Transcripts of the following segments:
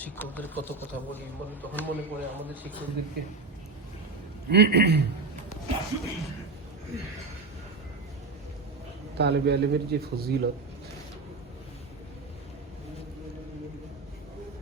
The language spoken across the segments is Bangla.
শিক্ষকদের কত কথা বলি, তখন মনে পড়ে আমাদের শিক্ষকদেরকে। তালেবে আলেমের যে ফজিলত,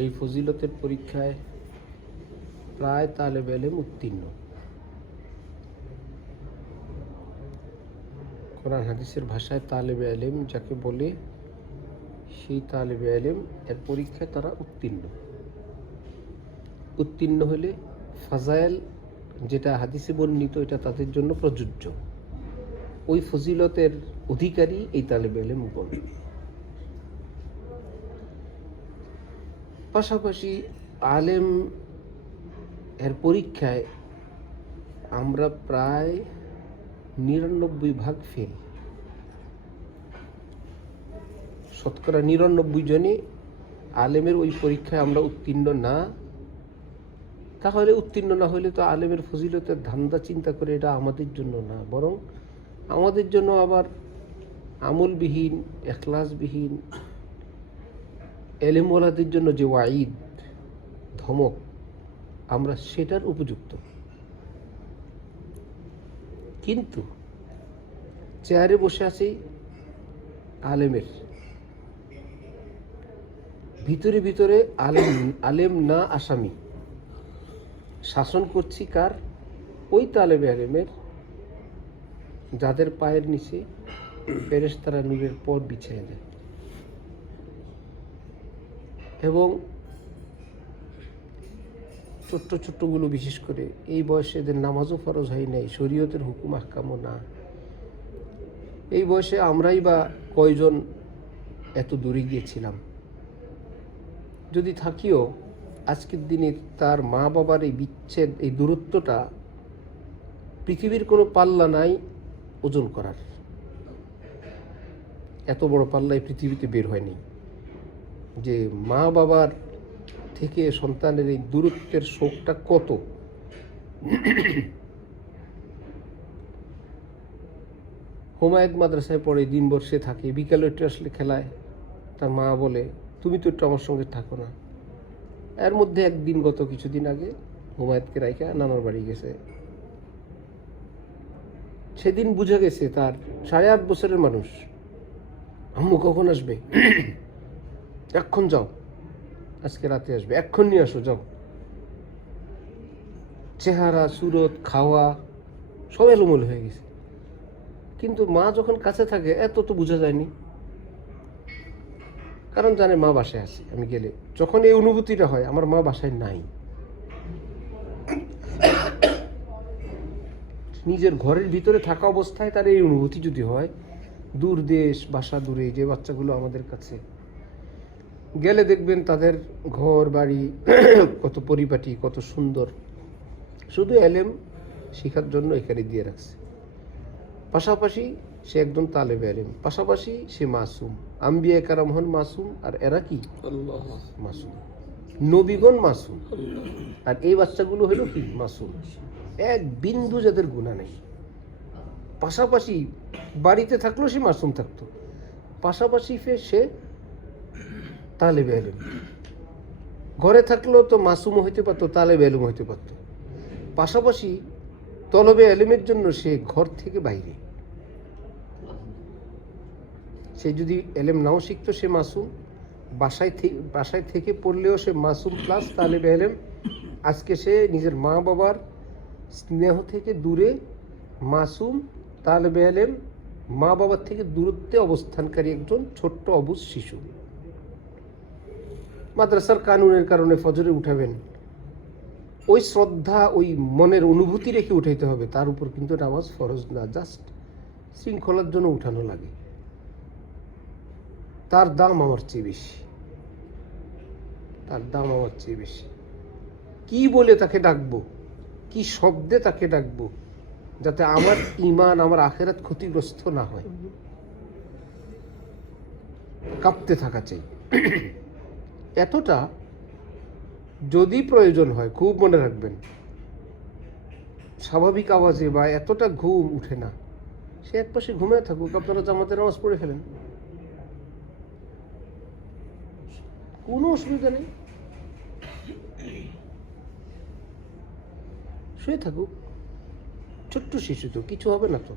এই ফজিলতের পরীক্ষায় প্রায় তালেবে আলেম উত্তীর্ণ। কোরআন হাদিসের ভাষায় তালেবে আলেম যাকে বলে, সেই তালেবে আলেম এর পরীক্ষায় তারা উত্তীর্ণ হলে ফাজাইল যেটা হাদিসে বর্ণিত, এটা তাদের জন্য প্রযোজ্য। ওই ফজিলতের অধিকারী এই তালেবে আলেম বলে। পাশাপাশি আলেম এর পরীক্ষায় আমরা প্রায় 99% ফেল। শতকরা 99 জনে আলেমের ওই পরীক্ষায় আমরা উত্তীর্ণ না। তাহলে উত্তীর্ণ না হলে তো আলেমের ফজিলতের ধান্দা চিন্তা করে এটা আমাদের জন্য না, বরং আমাদের জন্য আবার আমলবিহীন, এখলাসবিহীন এলেমওয়ালাদের জন্য যে ওয়াঈদ, ধমক, আমরা সেটার উপযুক্ত। কিন্তু চেয়ারে বসে আছি আলেমের, ভিতরে ভিতরে আলেম না আসামি। শাসন করছি কার? ওই তালেবে আলেমের যাদের পায়ের নিচে ফেরেশতারা নূরের পথ বিছিয়ে দেয়। এবং ছোট্টগুলো বিশেষ করে এই বয়সে এদের নামাজও ফরজ হয় নাই, শরীয়তের হুকুম আহকামও না। এই বয়সে আমরাই বা কয়জন এত দূরে গিয়েছিলাম? যদি থাকিও, আজকের দিনে তার মা বাবার এই বিচ্ছেদ, এই দূরত্বটা পৃথিবীর কোনো পাল্লা নাই ওজন করার। এত বড় পাল্লায় পৃথিবীতে বের হয়নি যে মা বাবার থেকে সন্তানের এই দূরত্বের শোকটা কত। হুমায়ুন মাদ্রাসায় পড়ে, দিনভর সে থাকে, বিকালে একটু আসলে খেলায়। তার মা বলে, তুমি তো একটু আমার সঙ্গে থাকো না। এর মধ্যে একদিন, গত কিছুদিন আগে, হুমায়ুনকে রাইখা নানার বাড়ি গেছে। সেদিন বুঝে গেছে তার 8.5 বছরের মানুষ, আম্মু কখন আসবে? এক্ষণ যাও, আজকে রাতে আসবে, এক্ষণ নিয়ে আসো, যাও। চেহারা, সুরত, খাওয়া সব এলোমেলো হয়ে গেছে। কিন্তু মা যখন কাছে থাকে এত তো বোঝা যায়নি, কারণ জানে মা বাসায় আছে। আমি গেলে যখন এই অনুভূতিটা হয়, আমার মা বাসায় নাই। নিজের ঘরের ভিতরে থাকা অবস্থায় তার এই অনুভূতি যদি হয়, দূর দেশ, বাসা দূরে যে বাচ্চাগুলো আমাদের কাছে, গেলে দেখবেন তাদের ঘর বাড়ি কত পরিপাটি, কত সুন্দর। শুধু এলেম শিখার জন্য এখানে দিয়ে রাখছে। পাশাপাশি সে একজন তালেবে আলেম, পাশাপাশি সে মাসুম। আম্বিয়া কারাম হন মাসুম, আর এরা কি মাসুম, নবীগণ মাসুম। আর এই বাচ্চাগুলো হলো কি মাসুম, এক বিন্দু যাদের গুনাহ নেই। পাশাপাশি বাড়িতে থাকলেও সে মাসুম থাকতো, পাশাপাশি সে তালেবে আলেম। ঘরে থাকলেও তো মাসুম হইতে পারতো, তালেবে আলেম হইতে পারতো। পাশাপাশি তলবে আলেমের জন্য সে ঘর থেকে বাইরে। সে যদি এলেম নাও শিখতো, সে মাসুম। বাসায় থেকে পড়লেও সে মাসুম প্লাস তালেবে আলেম। আজকে সে নিজের মা বাবার স্নেহ থেকে দূরে মাসুম, তালেবে আলেম, মা বাবার থেকে দূরত্বে অবস্থানকারী একজন ছোট্ট অবুঝ শিশু। মাদ্রাসার কানুনের কারণে ফজরে উঠাবেন, ওই শ্রদ্ধা, ওই মনের অনুভূতি রেখে উঠাইতে হবে। তার উপর কিন্তু নামাজ ফরজ না, জাস্ট শৃঙ্খলার জন্য উঠানো লাগে। তার দাম আমার চেয়ে বেশি, তার দাম আমার চেয়ে বেশি। কি বলে তাকে ডাকবো, কি শব্দে তাকে ডাকবো, যাতে আমার ঈমান, আমার আখিরাত ক্ষতিগ্রস্ত না হয়। কাঁপতে থাকা চাই। এতটা যদি প্রয়োজন হয়, খুব মনে রাখবেন, স্বাভাবিক আওয়াজে বা এতটা ঘুম উঠে না, সে একপাশে ঘুমিয়ে থাকুক, আপনারা জামাতের নামাজ পড়ে ফেলেন, কোনো অসুবিধা নেই। শুয়ে থাকুক, ছোট্ট শিশু তো, কিছু হবে না তো।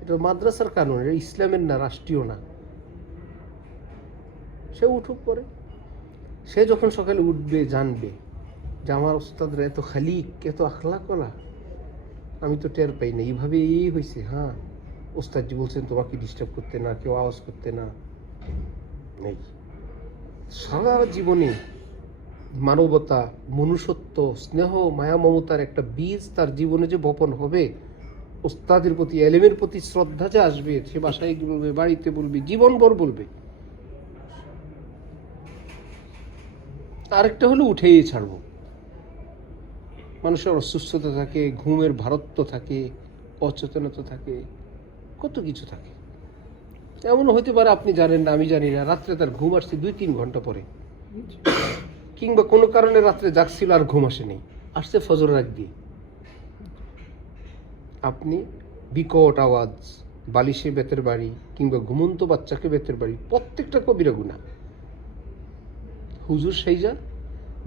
এটা মাদ্রাসার কানুন, এটা ইসলামের না, রাষ্ট্রীয় না। সে উঠুক পরে। সে যখন সকালে উঠবে, জানবে যে আমার ওস্তাদরা এত খালিক, এত আখলাকওয়ালা, আমি তো টের পাই না, এইভাবে এই হয়েছে। হ্যাঁ, ওস্তাদজি বলছেন তোমাকে ডিস্টার্ব করতে না, কেউ আওয়াজ করতে না। নেই, সারা জীবনে মানবতা, মনুষ্যত্ব, স্নেহ, মায়া, মমতার একটা বীজ তার জীবনে যে বপন হবে, ওস্তাদের প্রতি, এলেমের প্রতি শ্রদ্ধা যে আসবে, সে বাসায় বলবে, বাড়িতে বলবে, জীবনভর বলবে। আরেকটা হলো উঠেই ছাড়বো। মানুষের অসুস্থতা থাকে, ঘুমের ভারত্ব থাকে, অচেতনতা থাকে, কত কিছু থাকে। এমন হইতে পারে আপনি জানেন না, আমি জানি না, রাত্রে তার ঘুম আসছে 2-3 ঘন্টা পরে, কিংবা কোনো কারণে রাত্রে জাগছিল আর ঘুম আসেনি, আসছে ফজর রাত দিয়ে। আপনি বিকট আওয়াজ, বালিশে বেতের বাড়ি, কিংবা ঘুমন্ত বাচ্চাকে বেতের বাড়ি, প্রত্যেকটা কবিরা গুনাহ। হুজুর সাইজা,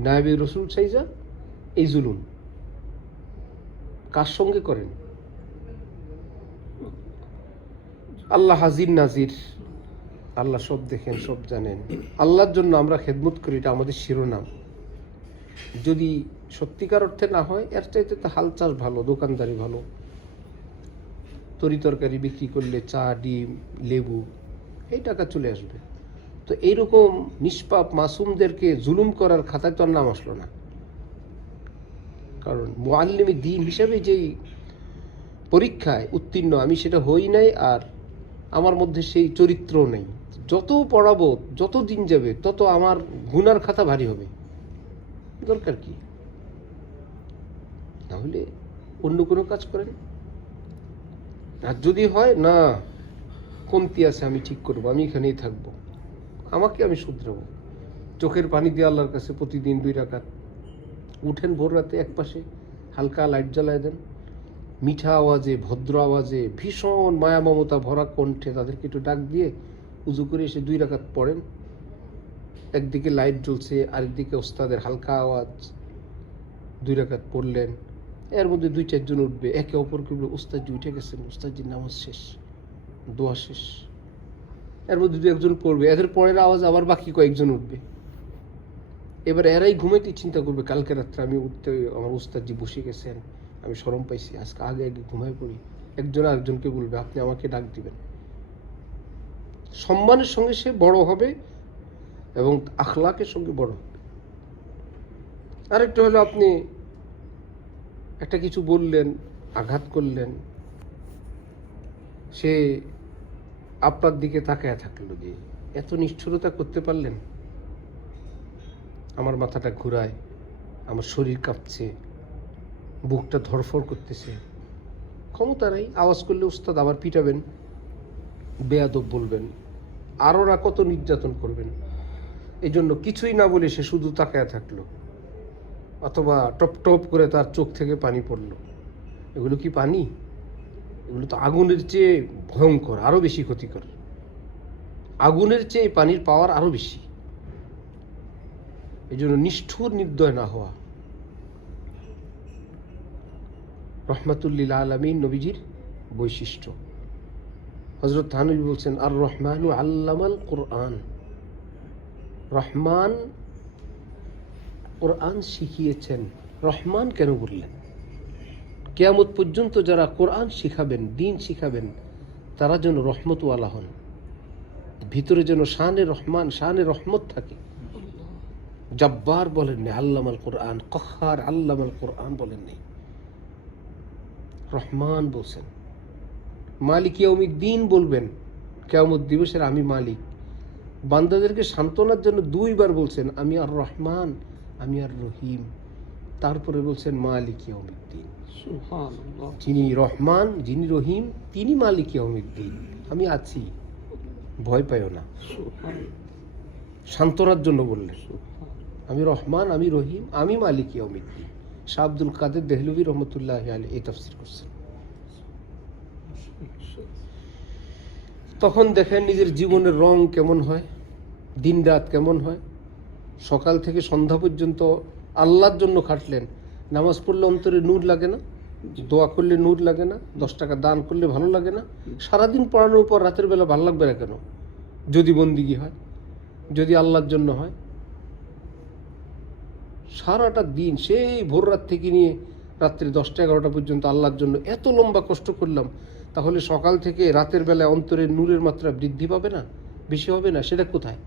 নায়েবে রসুল সাইজা এই জুলুম কার সঙ্গে করেন? আল্লাহ হাজির নাজির, আল্লাহ সব দেখেন, সব জানেন। আল্লাহর জন্য আমরা খেদমত করি, এটা আমাদের শিরোনাম। যদি সত্যিকার অর্থে না হয়, এর চাইতে তো হাল চাষ ভালো, দোকানদারি ভালো। তরি তরকারি বিক্রি করলে চা, ডিম, লেবু, এই টাকা চলে আসবে। তো এইরকম নিষ্পাপ মাসুমদেরকে জুলুম করার খাতায় তো আর নাম আসলো না। কারণ মুআল্লিমে দ্বীন হিসাবে যেই পরীক্ষায় উত্তীর্ণ আমি, সেটা হই নাই, আর আমার মধ্যে সেই চরিত্র নেই। যত পড়াবো, যত দিন যাবে, তত আমার গুনার খাতা ভারী হবে। দরকার কি? তাহলে অন্য কোনো কাজ করেন। আর যদি হয় না, কমতি আছে, আমি ঠিক করবো, আমি এখানেই থাকবো, আমাকে আমি শুধরাবো, চোখের পানি দিয়ে আল্লাহর কাছে প্রতিদিন 2 রাকাত উঠেন, ভোর রাতে এক পাশে হালকা লাইট জ্বালায় দেন, মিঠা আওয়াজে, ভদ্র আওয়াজে, ভীষণ মায়া মমতা ভরা কণ্ঠে তাদেরকে একটু ডাক দিয়ে উজু করে এসে 2 রাকাত পড়েন। একদিকে লাইট জ্বলছে, আরেকদিকে ওস্তাদের হালকা আওয়াজ, 2 রাকাত পড়লেন। এর মধ্যে 2-4 জন উঠবে, একে অপরকে বলবে, ওস্তাদজি উঠে গেছেন, ওস্তাদজির নামাজ শেষ, দোয়া শেষ। এর মধ্যে 2-1 জন পড়বে, এদের পরের আওয়াজ আবার বাকি কয়েকজন উঠবে। এবার এরাই ঘুমাইতে চিন্তা করবে, কালকে রাত্রে আমি উঠতে, আমার ওস্তাদজি বসে গেছেন, আমি শরম পাইছি, আজকে আগে আগে ঘুমাই পড়ি। একজন আরেকজনকে বলবে, আপনি আমাকে ডাক দিবেন। সম্মানের সঙ্গে সে বড় হবে এবং আখলাকের সঙ্গে বড় হবে। আরেকটা হলো, আপনি একটা কিছু বললেন, আঘাত করলেন, সে আপনার দিকে তাকায় থাকলো, যে এত নিষ্ঠুরতা করতে পারলেন। আমার মাথাটা ঘুরায়, আমার শরীর কাঁপছে, বুকটা ধরফর করতেছে। ক্ষমতা নেই, আওয়াজ করলে উস্তাদ আবার পিটাবেন, বেয়াদব বলবেন, আরও না কত নির্যাতন করবেন। এই জন্য কিছুই না বলে সে শুধু তাকায় থাকলো, অথবা টপ টপ করে তার চোখ থেকে পানি পড়লো। এগুলো কি পানি? এগুলো তো আগুনের চেয়ে ভয়ঙ্কর, আরও বেশি ক্ষতিকর। আগুনের চেয়ে পানির পাওয়ার আরও বেশি। এই জন্য নিষ্ঠুর, নির্দয় না হওয়া রহমাতুল্লিল আলামিন নবীজির বৈশিষ্ট্য। হযরত থানবী বলছেন, আর রহমানু আল্লামাল কোরআন, রহমান কোরআন শিখিয়েছেন। রহমান কেন বললেন? কিয়ামত পর্যন্ত যারা কোরআন শিখাবেন, দ্বীন শিখাবেন, তারা যেন রহমতওয়ালা হন, ভিতরে যেন শানে রহমান, শানে রহমত থাকে। জব্বার বলেন নেই, আল্লামাল কোরআন, কহার আল্লামাল কোরআন বলেন নেই, রহমান বলছেন। মালিক ইয়াউমিদ্দিন বলবেন, কিয়ামত দিবসের আমি মালিক। বান্দাদেরকে সান্ত্বনার জন্য 2 বার বলছেন, আমি আর রহমান, আমি আর রহিম। তারপরে বলছেন মালিক ইয়াউমিদ্দিন। সুবহানাল্লাহ। যিনি রহমান, যিনি রহিম, তিনি মালিক ইয়াউমিদ্দিন। আমি আছি, ভয় পাইও না। সান্ত্বনার জন্য বললেন, আমি রহমান, আমি রহিম, আমি মালিক ইয়াউমিদ্দিন। শাহ আব্দুল কাদের দেহলভী রহমতুল্লাহি আলাইহি এই তাফসীর করছেন। তখন দেখেন নিজের জীবনের রং কেমন হয়, দিন রাত কেমন হয়। সকাল থেকে সন্ধ্যা পর্যন্ত আল্লাহর জন্য খাটলেন, নামাজ পড়লে অন্তরে নূর লাগে না? দোয়া করলে নূর লাগে না? 10 টাকা দান করলে ভালো লাগে না? সারাদিন পড়ানোর পর রাতের বেলা ভালো লাগবে না কেন? যদি বন্দিগি হয়, যদি আল্লাহর জন্য হয়। সারাটা দিন সেই ভোর রাত থেকে নিয়ে রাত্রি 10টা 11টা পর্যন্ত আল্লাহর জন্য এত লম্বা কষ্ট করলাম, তাহলে সকাল থেকে রাতের বেলায় অন্তরের নূরের মাত্রা বৃদ্ধি পাবে না? বেশি হবে না? সেটা কোথায়?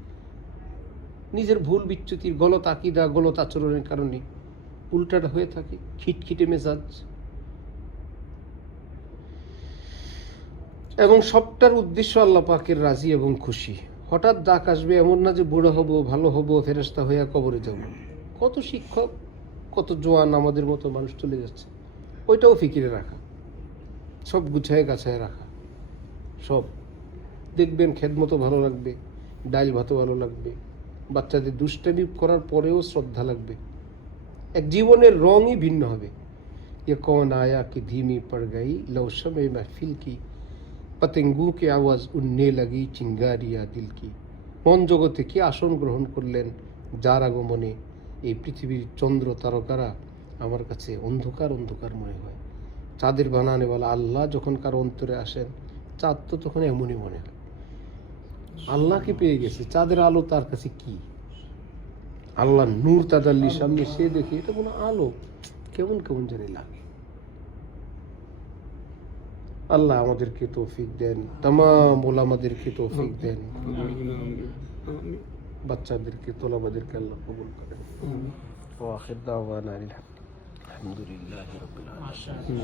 নিজের ভুল বিচ্যুতির, গলত আকিদা, গলত আচরণের কারণে উল্টাটা হয়ে থাকে, খিটখিটে মেজাজ। এবং সবটার উদ্দেশ্য আল্লাহ পাকের রাজি এবং খুশি। হঠাৎ ডাক আসবে এমন না যে বুড়ো হব, ভালো হব, ফেরেশতা হইয়া কবরে যাব। কত শিক্ষক, কত জোয়ান আমাদের মতো মানুষ চলে যাচ্ছে, ওইটাও ফিকিরে রাখা, সব গুছায় গাছায় রাখা। সব দেখবেন খেদমতো ভালো লাগবে, ডাইল ভাতও ভালো লাগবে, বাচ্চাদের দুষ্টামি করার পরেও শ্রদ্ধা লাগবে। এক জীবনের রঙই ভিন্ন হবে। ये कौन आया कि धीमी पड़ गई लो समय महफिल की पतंगों की आवाज़ उड़ने लगी चिंगारिया दिल की। মন জগতে কি আসন গ্রহণ করলেন যার আগমনে এই পৃথিবীর চন্দ্র তারকারা আমার কাছে অন্ধকার অন্ধকার মনে হয়। চাঁদের বানানে বলা আল্লাহ যখন কারো অন্তরে আসেন, চাঁদ তো তখন এমনই মনে হয়। আল্লাহকে পেয়ে গেছে, চাঁদের আলো তার কাছে কি? আল্লাহ নূর তাদাল্লির সামনে সে দেখে এটা কোনো আলো, কেমন কেমন জানি লাগে। আল্লাহ আমাদেরকে তৌফিক দেন, तमाम ওলামাদেরকে তৌফিক দেন, বাচ্চাদেরকে, তোলাবাদেরকে আল্লাহ কবুল করেন। ওয়া আখির দাওয়ানা আলহামদুলিল্লাহি রাব্বিল আলামিন।